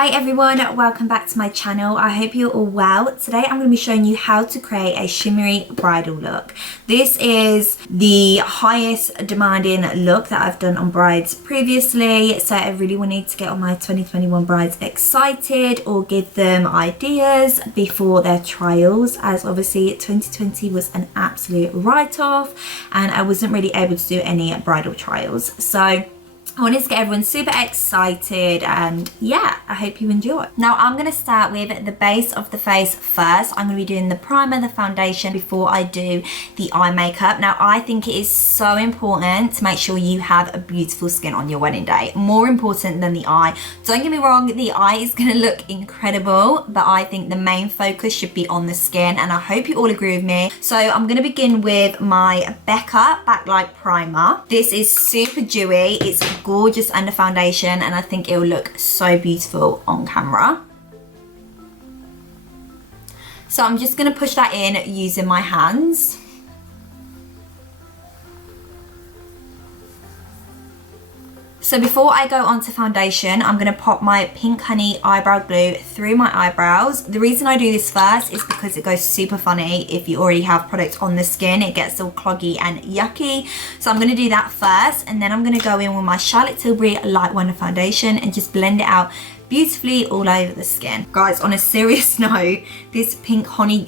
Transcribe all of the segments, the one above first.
Hi everyone, welcome back to my channel. I hope you're all well. Today I'm going to be showing you how to create a shimmery bridal look. This is the highest demanding look that I've done on brides previously, so I really wanted to get all my 2021 brides excited or give them ideas before their trials, as obviously 2020 was an absolute write-off and I wasn't really able to do any bridal trials. So I wanted to get everyone super excited, and yeah, I hope you enjoy. Now I'm going to start with the base of the face first. I'm going to be doing the primer, the foundation before I do the eye makeup. Now I think it is so important to make sure you have a beautiful skin on your wedding day. More important than the eye. Don't get me wrong, the eye is going to look incredible, but I think the main focus should be on the skin, and I hope you all agree with me. So I'm going to begin with my Becca Backlight Primer. This is super dewy. It's gorgeous under foundation, and I think it will look so beautiful on camera. So I'm just going to push that in using my hands. So before I go on to foundation, I'm going to pop my Pink Honey eyebrow glue through my eyebrows. The reason I do this first is because it goes super funny if you already have product on the skin. It gets all cloggy and yucky. So I'm going to do that first, and then I'm going to go in with my Charlotte Tilbury Light Wonder Foundation and just blend it out beautifully all over the skin. Guys, on a serious note, this Pink Honey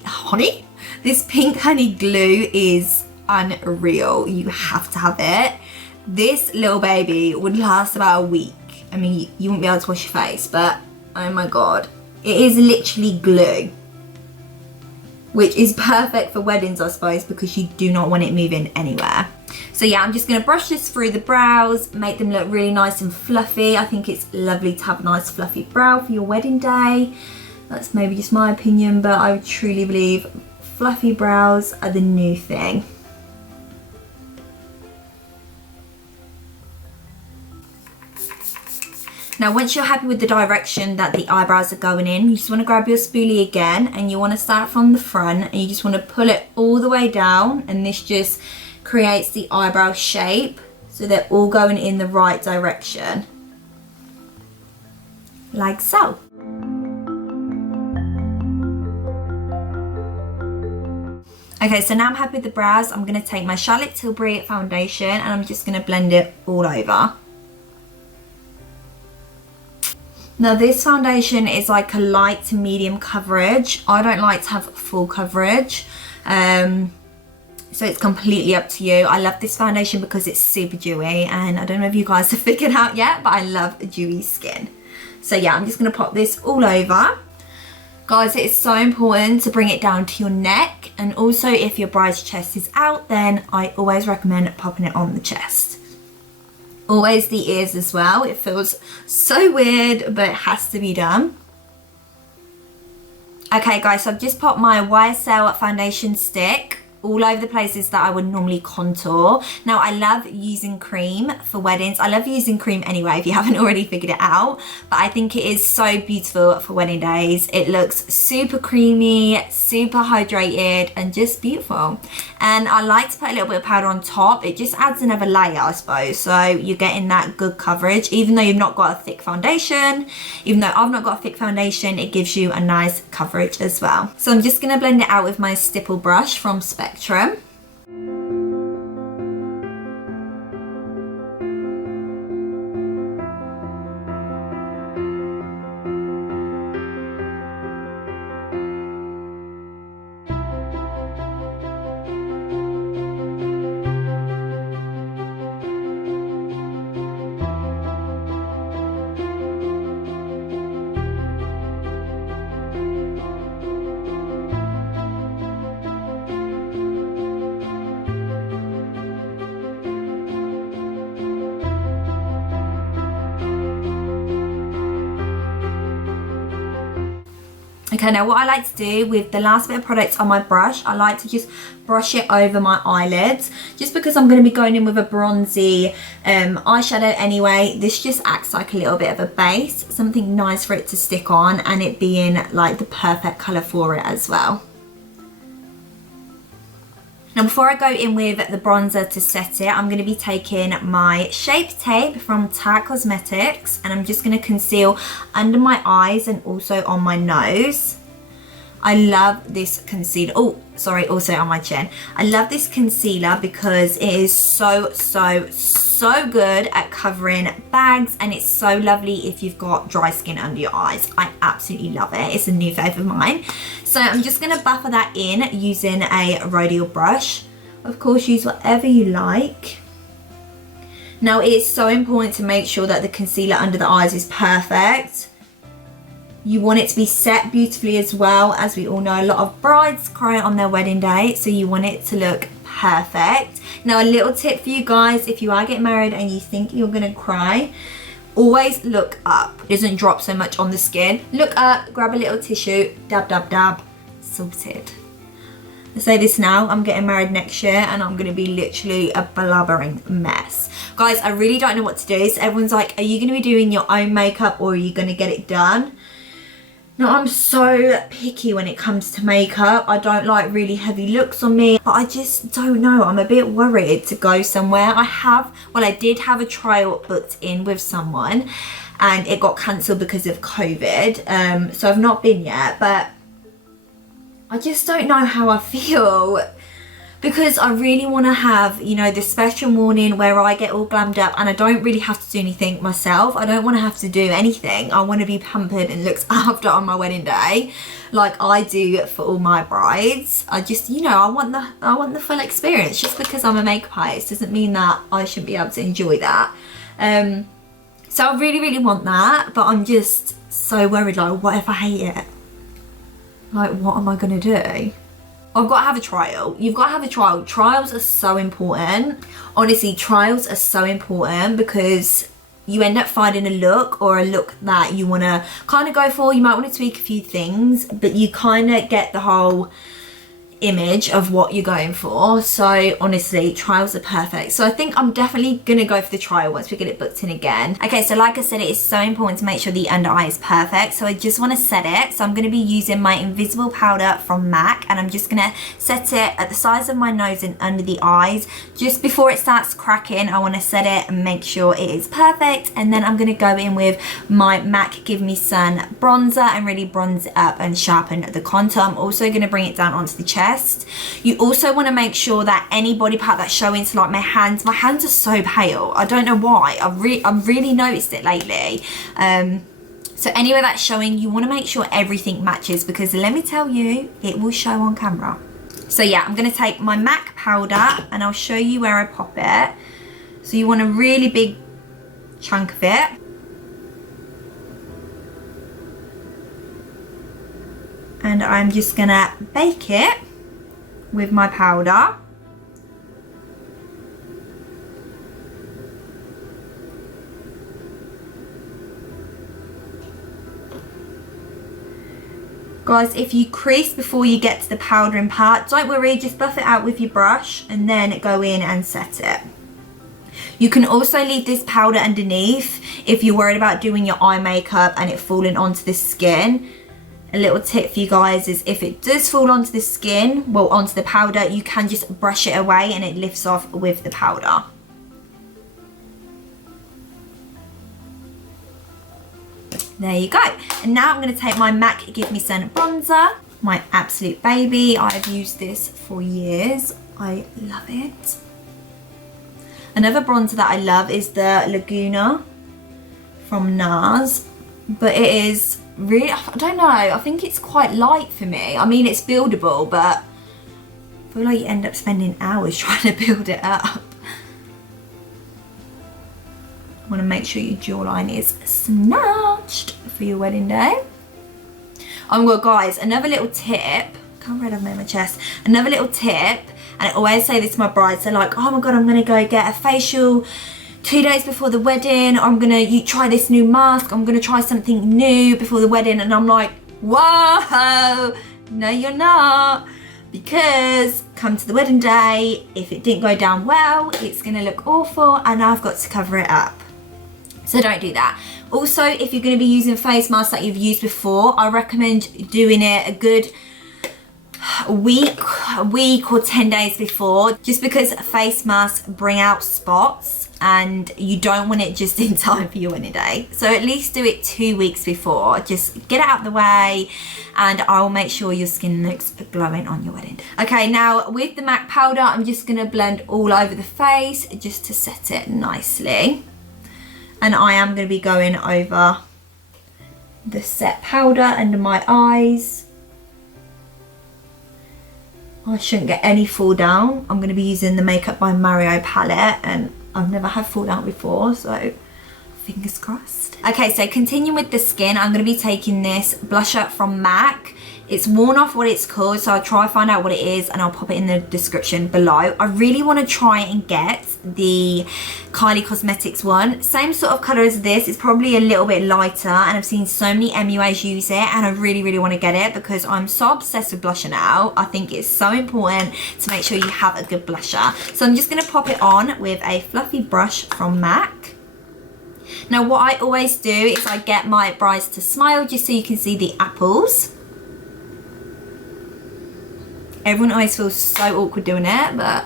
glue is unreal. You have to have it. This little baby would last about a week. I mean, you wouldn't be able to wash your face, but oh my god. It is literally glue, which is perfect for weddings, I suppose, because you do not want it moving anywhere. So yeah, I'm just going to brush this through the brows, make them look really nice and fluffy. I think it's lovely to have a nice fluffy brow for your wedding day. That's maybe just my opinion, but I truly believe fluffy brows are the new thing. Now once you're happy with the direction that the eyebrows are going in, you just want to grab your spoolie again, and you want to start from the front, and you just want to pull it all the way down, and this just creates the eyebrow shape so they're all going in the right direction. Like so. Okay, so now I'm happy with the brows. I'm going to take my Charlotte Tilbury foundation and I'm just going to blend it all over. Now this foundation is like a light to medium coverage. I don't like to have full coverage, so it's completely up to you. I love this foundation because it's super dewy, and I don't know if you guys have figured out yet, but I love dewy skin. So yeah, I'm just going to pop this all over. Guys, it is so important to bring it down to your neck, and also if your bride's chest is out, then I always recommend popping it on the chest. Always the ears as well. It feels so weird, but it has to be done. Okay guys, so I've just popped my YSL foundation stick all over the places that I would normally contour. Now I love using cream for weddings. I love using cream anyway, if you haven't already figured it out, but I think it is so beautiful for wedding days. It looks super creamy, super hydrated, and just beautiful. And I like to put a little bit of powder on top. It just adds another layer, I suppose, so you're getting that good coverage. Even though you've not got a thick foundation, even though I've not got a thick foundation, it gives you a nice coverage as well. So I'm just going to blend it out with my stipple brush from Spectrum. Okay, now what I like to do with the last bit of product on my brush, I like to just brush it over my eyelids, just because I'm going to be going in with a bronzy eyeshadow anyway. This just acts like a little bit of a base, something nice for it to stick on, and it being like the perfect colour for it as well. Now Now before I go in with the bronzer to set it, I'm going to be taking my Shape Tape from Tarte Cosmetics, and I'm just going to conceal under my eyes and also on my nose. I love this concealer. Oh, sorry, also on my chin. I love this concealer because it is so good at covering bags, and it's so lovely if you've got dry skin under your eyes. I absolutely love it. It's a new favourite of mine. So I'm just going to buffer that in using a radial brush. Of course, use whatever you like. Now, it is so important to make sure that the concealer under the eyes is perfect. You want it to be set beautifully as well. As we all know, a lot of brides cry on their wedding day, so you want it to look perfect. Now, a little tip for you guys, if you are getting married and you think you're gonna cry, always look up. It doesn't drop so much on the skin. Look up, grab a little tissue, dab, dab, dab, sorted. I say this now, I'm getting married next year and I'm gonna be literally a blubbering mess. Guys, I really don't know what to do. So everyone's like, are you gonna be doing your own makeup or are you gonna get it done? Now, I'm so picky when it comes to makeup. I don't like really heavy looks on me, but I just don't know. I'm a bit worried to go somewhere. I did have a trial booked in with someone and it got cancelled because of COVID. So I've not been yet, but I just don't know how I feel, because I really want to have, you know, the special morning where I get all glammed up and I don't really have to do anything myself. I don't want to have to do anything. I want to be pampered and looked after on my wedding day like I do for all my brides. I just, you know, I want the full experience. Just because I'm a makeup artist doesn't mean that I shouldn't be able to enjoy that. So I really want that, but I'm just so worried, like, what if I hate it? Like, what am I gonna do? I've got to have a trial. You've got to have a trial. Trials are so important. Honestly, trials are so important because you end up finding a look or a look that you want to kind of go for. You might want to tweak a few things, but you kind of get the whole image of what you're going for. So honestly, trials are perfect. So I think I'm definitely gonna go for the trial once we get it booked in again. Okay, so like I said, it is so important to make sure the under eye is perfect. So I just want to set it. So I'm going to be using my invisible powder from MAC, and I'm just gonna set it at the sides of my nose and under the eyes. Just before it starts cracking, I want to set it and make sure it is perfect. And then I'm going to go in with my MAC Give Me Sun bronzer and really bronze it up and sharpen the contour. I'm also going to bring it down onto the chest. You also want to make sure that any body part that's showing, so like my hands are so pale. I don't know why. I've really noticed it lately. So anywhere that's showing, you want to make sure everything matches, because let me tell you, it will show on camera. So yeah, I'm going to take my MAC powder and I'll show you where I pop it. So you want a really big chunk of it. And I'm just going to bake it with my powder. Guys, if you crease before you get to the powdering part, don't worry, just buff it out with your brush and then go in and set it. You can also leave this powder underneath if you're worried about doing your eye makeup and it falling onto the skin. A little tip for you guys is if it does fall onto the skin, well, onto the powder, you can just brush it away and it lifts off with the powder. There you go. And now I'm going to take my MAC Give Me Sun bronzer, my absolute baby. I've used this for years. I love it. Another bronzer that I love is the Laguna from NARS, but it is really, I don't know, I think it's quite light for me. I mean, it's buildable, but I feel like you end up spending hours trying to build it up. I want to make sure your jawline is snatched for your wedding day. Oh my god, guys, another little tip. Can't read, I've made my chest. Another little tip, and I always say this to my brides. They're like, oh my god, I'm going to go get a facial 2 days before the wedding. I'm gonna try this new mask. I'm gonna try something new before the wedding. And I'm like, whoa, no you're not. Because come to the wedding day, if it didn't go down well, it's gonna look awful and I've got to cover it up. So don't do that. Also, if you're gonna be using face masks that you've used before, I recommend doing it a good a week or 10 days before, just because face masks bring out spots and you don't want it just in time for your wedding day. So at least do it 2 weeks before. Just get it out of the way and I'll make sure your skin looks glowing on your wedding day. Okay, now with the MAC powder, I'm just gonna blend all over the face just to set it nicely. And I am gonna be going over the set powder under my eyes. I shouldn't get any fall down. I'm gonna be using the Makeup by Mario palette and I've never had fall down before, so fingers crossed. Okay, so continuing with the skin, I'm going to be taking this blusher from MAC. It's worn off what it's called, so I'll try and find out what it is and I'll pop it in the description below. I really want to try and get the Kylie Cosmetics one. Same sort of colour as this. It's probably a little bit lighter and I've seen so many MUAs use it and I really want to get it because I'm so obsessed with blusher now. I think it's so important to make sure you have a good blusher. So I'm just going to pop it on with a fluffy brush from MAC. Now what I always do is I get my brides to smile just so you can see the apples. Everyone always feels so awkward doing it, but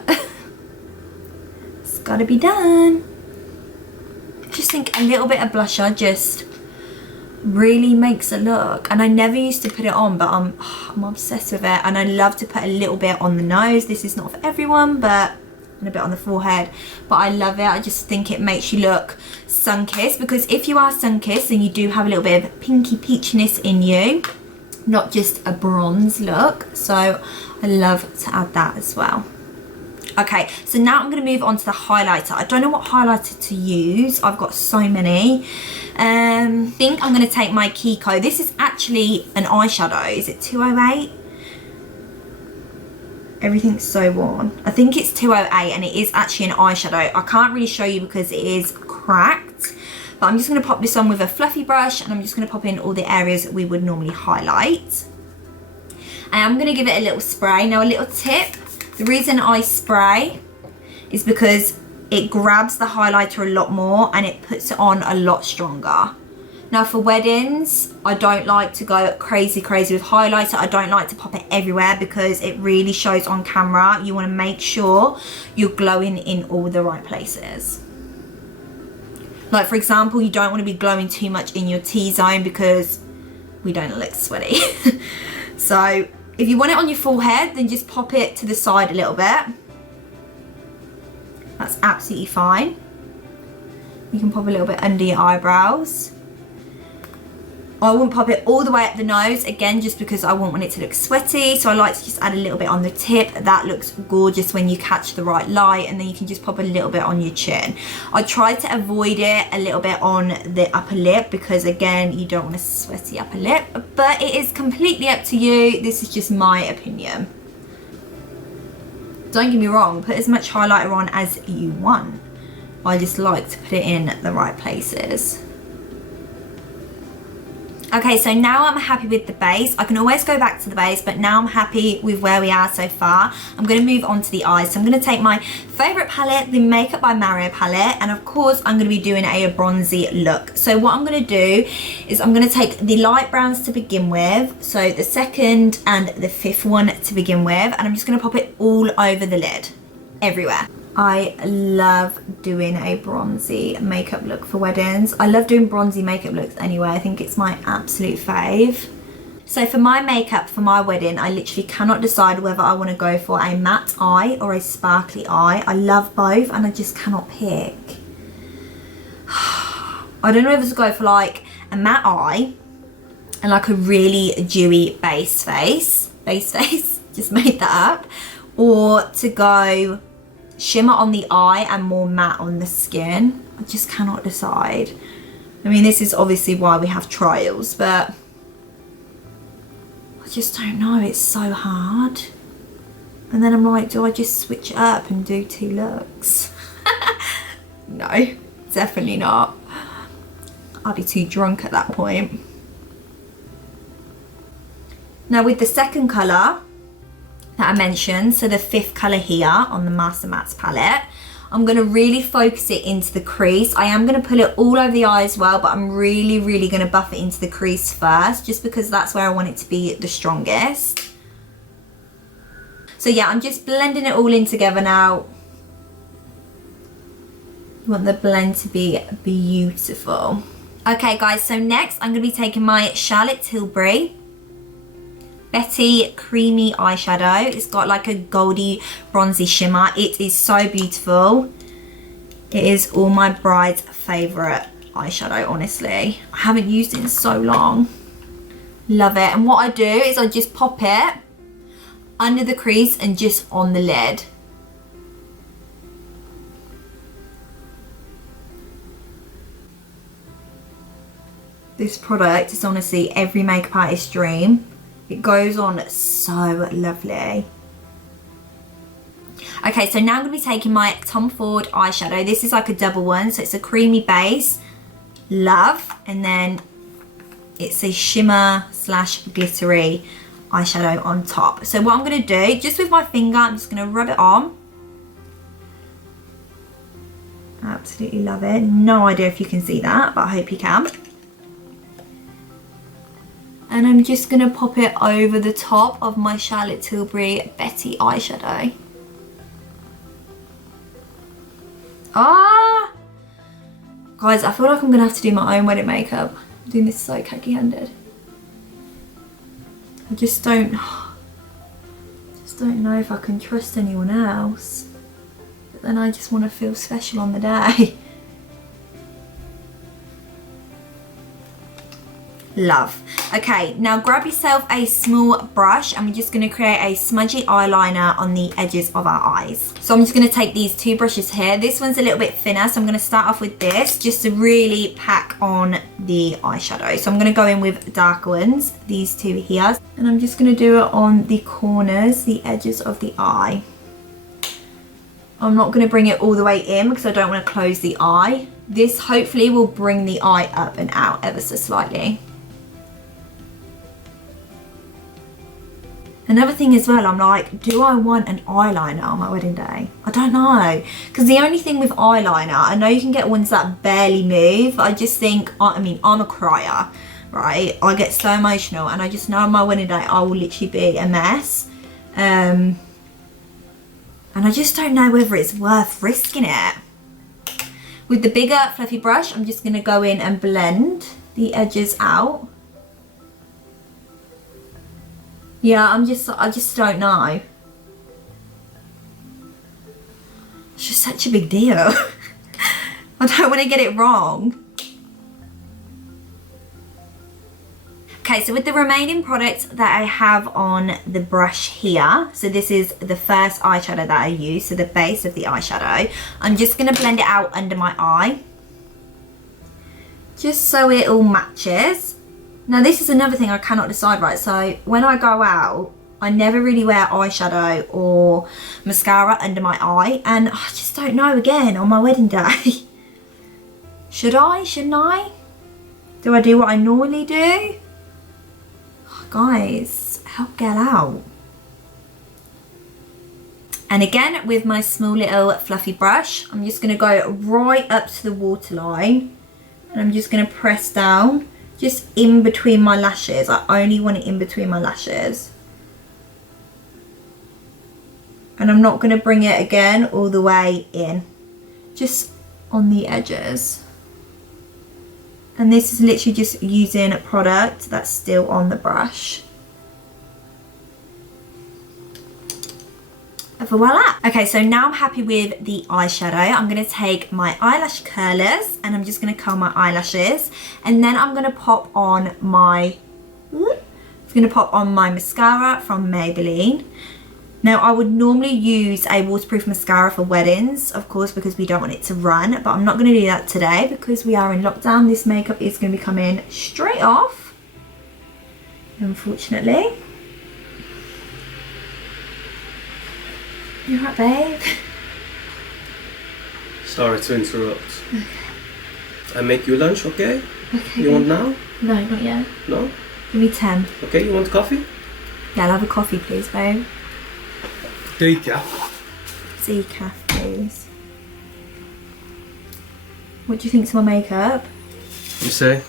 it's gotta be done. Just think a little bit of blusher just really makes a look. And I never used to put it on, but I'm obsessed with it. And I love to put a little bit on the nose. This is not for everyone, but and a bit on the forehead. But I love it. I just think it makes you look sun-kissed, because if you are sun-kissed, then you do have a little bit of pinky peachiness in you, not just a bronze look. So I love to add that as well. Okay, so now I'm going to move on to the highlighter. I don't know what highlighter to use. I've got so many. I think I'm going to take my Kiko. This is actually an eyeshadow. Is it 208? Everything's so worn. I think it's 208 and it is actually an eyeshadow. I can't really show you because it is cracked. But I'm just going to pop this on with a fluffy brush and I'm just going to pop in all the areas that we would normally highlight. And I'm going to give it a little spray. Now a little tip, the reason I spray is because it grabs the highlighter a lot more and it puts it on a lot stronger. Now for weddings, I don't like to go crazy with highlighter. I don't like to pop it everywhere because it really shows on camera. You want to make sure you're glowing in all the right places. Like for example, you don't want to be glowing too much in your T-zone because we don't look sweaty. So if you want it on your forehead, then just pop it to the side a little bit. That's absolutely fine. You can pop a little bit under your eyebrows. I wouldn't pop it all the way up the nose, again, just because I won't want it to look sweaty. So I like to just add a little bit on the tip. That looks gorgeous when you catch the right light, and then you can just pop a little bit on your chin. I try to avoid it a little bit on the upper lip because, again, you don't want a sweaty upper lip, but it is completely up to you. This is just my opinion. Don't get me wrong, put as much highlighter on as you want. I just like to put it in the right places. Okay, so now I'm happy with the base. I can always go back to the base, but now I'm happy with where we are so far. I'm going to move on to the eyes. So I'm going to take my favourite palette, the Makeup by Mario palette, and of course I'm going to be doing a bronzy look. So what I'm going to do is I'm going to take the light browns to begin with, so the second and the fifth one to begin with, and I'm just going to pop it all over the lid, everywhere. I love doing a bronzy makeup look for weddings. I love doing bronzy makeup looks anyway. I think it's my absolute fave. So for my makeup for my wedding, I literally cannot decide whether I want to go for a matte eye or a sparkly eye. I love both and I just cannot pick. I don't know whether to go for like a matte eye and like a really dewy base face, just made that up, or to go shimmer on the eye and more matte on the skin. I just cannot decide. I mean, this is obviously why we have trials, but I just don't know. It's so hard. And then I'm like, do I just switch it up and do two looks? No, definitely not. I'd be too drunk at that point. Now with the second colour that I mentioned, so the fifth colour here on the Master Mattes palette, I'm going to really focus it into the crease. I am going to put it all over the eye as well, but I'm really going to buff it into the crease first, just because that's where I want it to be the strongest. So yeah, I'm just blending it all in together now. You want the blend to be beautiful. Okay guys, so next I'm going to be taking my Charlotte Tilbury Betty Creamy eyeshadow. It's got like a goldy bronzy shimmer. It is so beautiful. It is all my bride's favourite eyeshadow, honestly. I haven't used it in so long. Love it. And what I do is I just pop it under the crease and just on the lid. This product is honestly every makeup artist's dream. It goes on so lovely. Okay, so now I'm going to be taking my Tom Ford eyeshadow. This is like a double one, so it's a creamy base. Love. And then it's a shimmer slash glittery eyeshadow on top. So what I'm going to do, just with my finger, I'm just going to rub it on. Absolutely love it. No idea if you can see that, but I hope you can. And I'm just going to pop it over the top of my Charlotte Tilbury Betty eyeshadow. Ah! Guys, I feel like I'm going to have to do my own wedding makeup. I'm doing this so khaki-handed. I just don't know if I can trust anyone else. But then I just want to feel special on the day. Love. Okay, now grab yourself a small brush and we're just going to create a smudgy eyeliner on the edges of our eyes. So I'm just going to take these two brushes here. This one's a little bit thinner, so I'm going to start off with this just to really pack on the eyeshadow. So I'm going to go in with darker ones, these two here, and I'm just going to do it on the corners, the edges of the eye. I'm not going to bring it all the way in because I don't want to close the eye. This hopefully will bring the eye up and out ever so slightly. Another thing as well, I'm like, do I want an eyeliner on my wedding day? I don't know. Because the only thing with eyeliner, I know you can get ones that barely move. I just think, I mean, I'm a crier, right? I get so emotional and I just know on my wedding day I will literally be a mess. And I just don't know whether it's worth risking it. With the bigger fluffy brush, I'm just going to go in and blend the edges out. Yeah, I just don't know. It's just such a big deal. I don't want to get it wrong. Okay, so with the remaining products that I have on the brush here, so this is the first eyeshadow that I use, so the base of the eyeshadow, I'm just going to blend it out under my eye. Just so it all matches. Now this is another thing I cannot decide, right? So when I go out, I never really wear eyeshadow or mascara under my eye, and I just don't know again on my wedding day. Should I? Shouldn't I? Do I do what I normally do? Oh, guys, help girl out. And again, with my small little fluffy brush, I'm just going to go right up to the waterline, and I'm just going to press down. Just in between my lashes. I only want it in between my lashes. And I'm not going to bring it again all the way in. Just on the edges. And this is literally just using a product that's still on the brush. Voila. Okay, so now I'm happy with the eyeshadow. I'm going to take my eyelash curlers and I'm just going to curl my eyelashes, and then I'm going to pop on my mascara from Maybelline. Now I would normally use a waterproof mascara for weddings, of course, because we don't want it to run, but I'm not going to do that today because we are in lockdown. This makeup is going to be coming straight off, unfortunately. You alright, babe? Sorry to interrupt. Okay. I make you lunch, okay? Okay. You want now? No, not yet. No? Give me 10. Okay, you want coffee? Yeah, I'll have a coffee, please, babe. Decaf. Decaf, please. What do you think to my makeup? You say?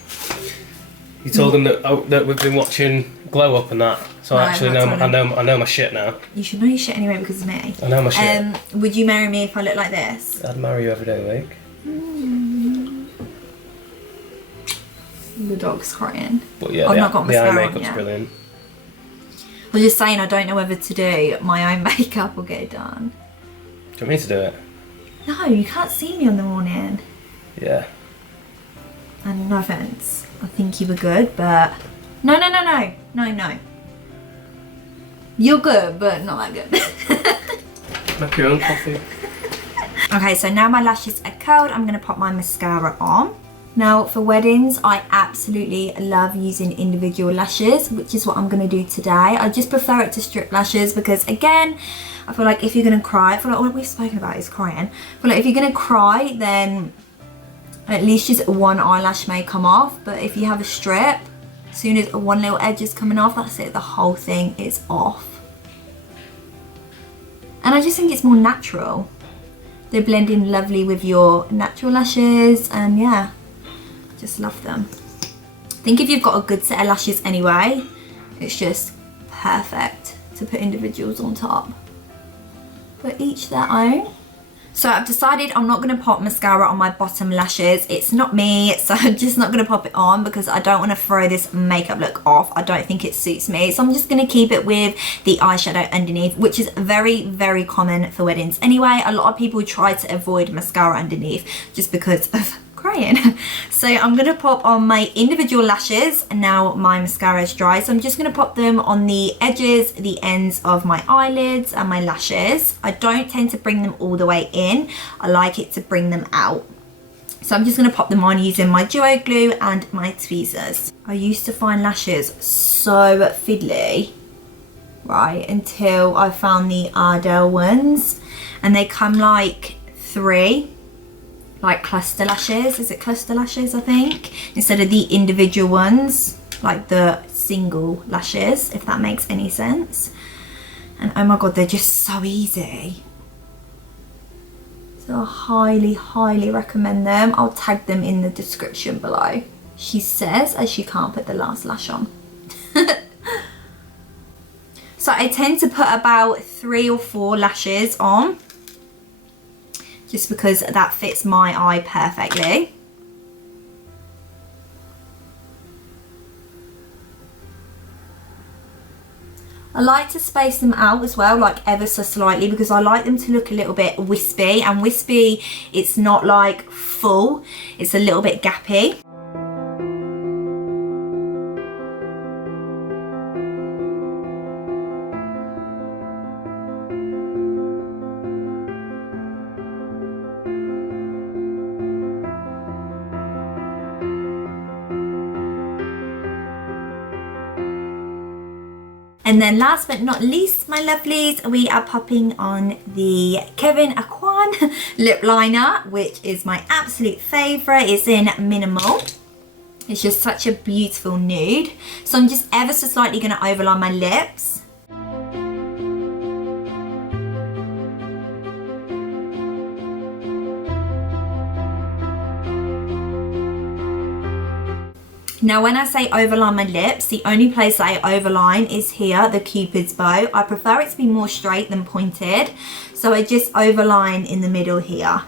You told them that we've been watching Glow Up and that. So No, I actually I've not know told I know my shit now. You should know your shit anyway because of me. I know my shit. Would you marry me if I look like this? I'd marry you every day of the week. The dog's crying. But yeah, I've not got the eye mascara on makeup's yet. brilliant. I was just saying I don't know whether to do my own makeup or get it done. Do you want me to do it? No, you can't see me in the morning. Yeah. And no offence, I think you were good, but... No. You're good, but not that good. Make your own coffee. Okay, so now my lashes are curled, I'm going to pop my mascara on. Now for weddings, I absolutely love using individual lashes, which is what I'm going to do today. I just prefer it to strip lashes because, again, I feel like if you're going to cry, I feel like all we've spoken about is crying. I feel like if you're going to cry, then at least just one eyelash may come off. But if you have a strip, as soon as one little edge is coming off, that's it, the whole thing is off. And I just think it's more natural. They blend in lovely with your natural lashes, and yeah, just love them. I think if you've got a good set of lashes anyway, it's just perfect to put individuals on top. But each their own. So I've decided I'm not going to pop mascara on my bottom lashes. It's not me, so I'm just not going to pop it on because I don't want to throw this makeup look off. I don't think it suits me. So I'm just going to keep it with the eyeshadow underneath, which is very, very common for weddings. Anyway, a lot of people try to avoid mascara underneath just because of crying. So I'm going to pop on my individual lashes, and now my mascara is dry, so I'm just going to pop them on the edges, the ends of my eyelids and my lashes. I don't tend to bring them all the way in. I like it to bring them out. So I'm just going to pop them on using my duo glue and my tweezers. I used to find lashes so fiddly, right, until I found the Ardell ones, and they come like 3 like cluster lashes. Is it cluster lashes, I think, instead of the individual ones, like the single lashes, if that makes any sense. And oh my god, they're just so easy. So I highly, highly recommend them. I'll tag them in the description below. She says as she can't put the last lash on. So I tend to put about 3 or 4 lashes on, just because that fits my eye perfectly. I like to space them out as well, like ever so slightly, because I like them to look a little bit wispy, and wispy, it's not like full, it's a little bit gappy. And then last but not least, my lovelies, we are popping on the Kevyn Aucoin lip liner, which is my absolute favourite. It's in Minimal. It's just such a beautiful nude. So I'm just ever so slightly going to overline my lips. Now when I say overline my lips, the only place that I overline is here, the Cupid's bow. I prefer it to be more straight than pointed, so I just overline in the middle here.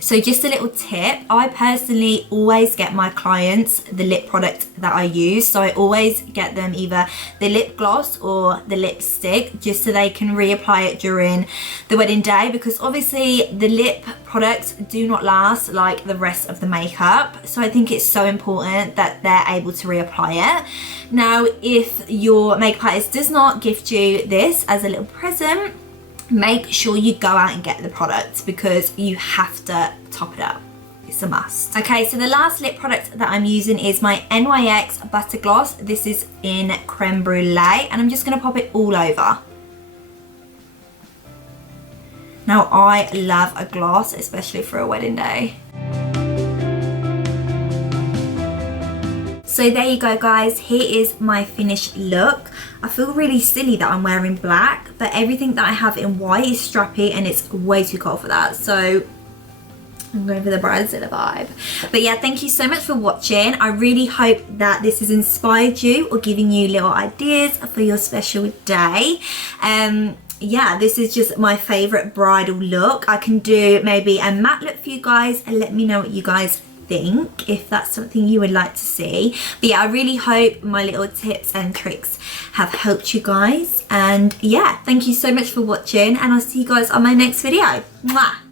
So just a little tip, I personally always get my clients the lip product that I use. So I always get them either the lip gloss or the lipstick, just so they can reapply it during the wedding day, because obviously the lip products do not last like the rest of the makeup. So I think it's so important that they're able to reapply it. Now, if your makeup artist does not gift you this as a little present, make sure you go out and get the product, because you have to top it up. It's a must. Okay, so the last lip product that I'm using is my NYX Butter Gloss. This is in Creme Brulee, and I'm just going to pop it all over. Now, I love a gloss, especially for a wedding day. So there you go guys, here is my finished look. I feel really silly that I'm wearing black, but everything that I have in white is strappy and it's way too cold for that. So I'm going for the bridezilla vibe. But yeah, thank you so much for watching. I really hope that this has inspired you or giving you little ideas for your special day. Yeah, this is just my favorite bridal look. I can do maybe a matte look for you guys and let me know what you guys think, if that's something you would like to see. But yeah, I really hope my little tips and tricks have helped you guys. And yeah, thank you so much for watching, and I'll see you guys on my next video. Mwah!